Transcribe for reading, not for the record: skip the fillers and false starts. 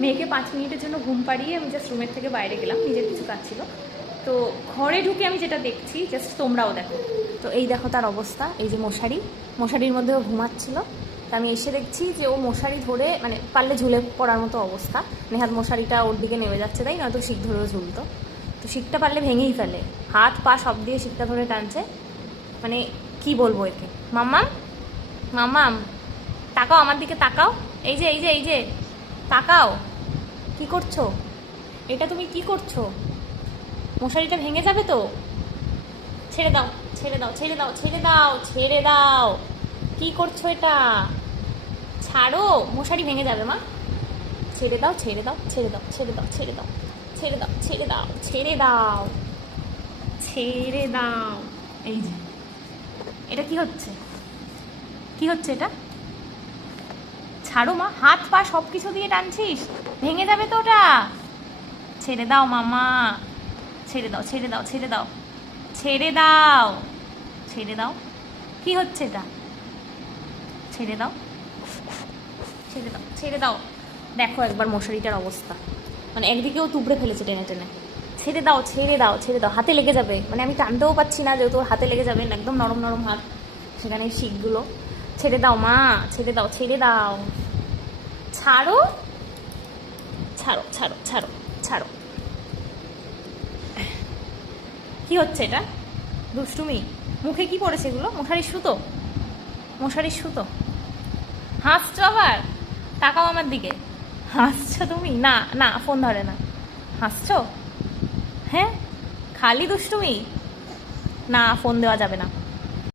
মেয়েকে 5 মিনিটের জন্য ঘুম পাড়িয়ে আমি জাস্ট রুমের থেকে বাইরে গেলাম, নিজের কিছু কাজ ছিল। তো ঘরে ঢুকে আমি যেটা দেখছি, জাস্ট তোমরাও দেখো। তো এই দেখো তার অবস্থা, এই যে মশারির মধ্যে ও ঘুমাচ্ছিল। তো আমি এসে দেখছি যে ও মশারি ধরে, মানে পারলে ঝুলে পড়ার মতো অবস্থা। নেহাত মশারিটা ওর দিকে নেমে যাচ্ছে, তাই নয়তো শিক ধরেও ঝুলতো। তো শিকটা পারলে ভেঙেই ফেলে, হাত পা সব দিয়ে শিকটা ধরে টানছে। মানে কি বলবো একে। মাম্মাম, মাম্মাম, তাকাও আমার দিকে, তাকাও। এই যে এই যে এই যে তাকাও, কি করছো এটা? তুমি কি করছো? মশারিটা ভেঙে যাবে তো। ছেড়ে দাও, ছেড়ে দাও, ছেড়ে দাও, ছেড়ে দাও, ছেড়ে দাও। কি করছো এটা? ছাড়ো, মশারি ভেঙে যাবে মা। ছেড়ে দাও, ছেড়ে দাও, ছেড়ে দাও, ছেড়ে দাও, ছেড়ে দাও, ছেড়ে দাও, ছেড়ে দাও, ছেড়ে দাও, ছেড়ে দাও। এই যে এটা কি হচ্ছে? কি হচ্ছে এটা? ছাড়ো মা, হাত পা সব কিছু দিয়ে টানছিস, ভেঙে যাবে তো ওটা। ছেড়ে দাও মামা, ছেড়ে দাও, ছেড়ে দাও, ছেড়ে দাও, ছেড়ে দাও, ছেড়ে দাও। কি হচ্ছে এটা? ছেড়ে দাও, ছেড়ে দাও, ছেড়ে দাও। দেখো একবার মশারিটার অবস্থা, মানে একদিকেও তুবড়ে ফেলেছে টেনে টেনে। ছেড়ে দাও, ছেড়ে দাও, ছেড়ে দাও, হাতে লেগে যাবে। মানে আমি টানতেও পাচ্ছি না, যেহেতু ওর হাতে লেগে যাবে, একদম নরম নরম হাত, সেখানে শিকগুলো। ছেড়ে দাও মা, ছেড়ে দাও, ছেড়ে দাও। ছাড়ো, ছাড়ো, ছাড়ো, ছাড়ো, ছাড়ো। কি হচ্ছে এটা? দুষ্টুমি। মুখে কি পড়েছে এগুলো? মশারির সুতো, মশারির সুতো। হাসছো আবার? তাকাও আমার দিকে। হাসছো তুমি? না না, ফোন ধরে না। হাসছো? হ্যাঁ, খালি দুষ্টুমি। না, ফোন দেওয়া যাবে না।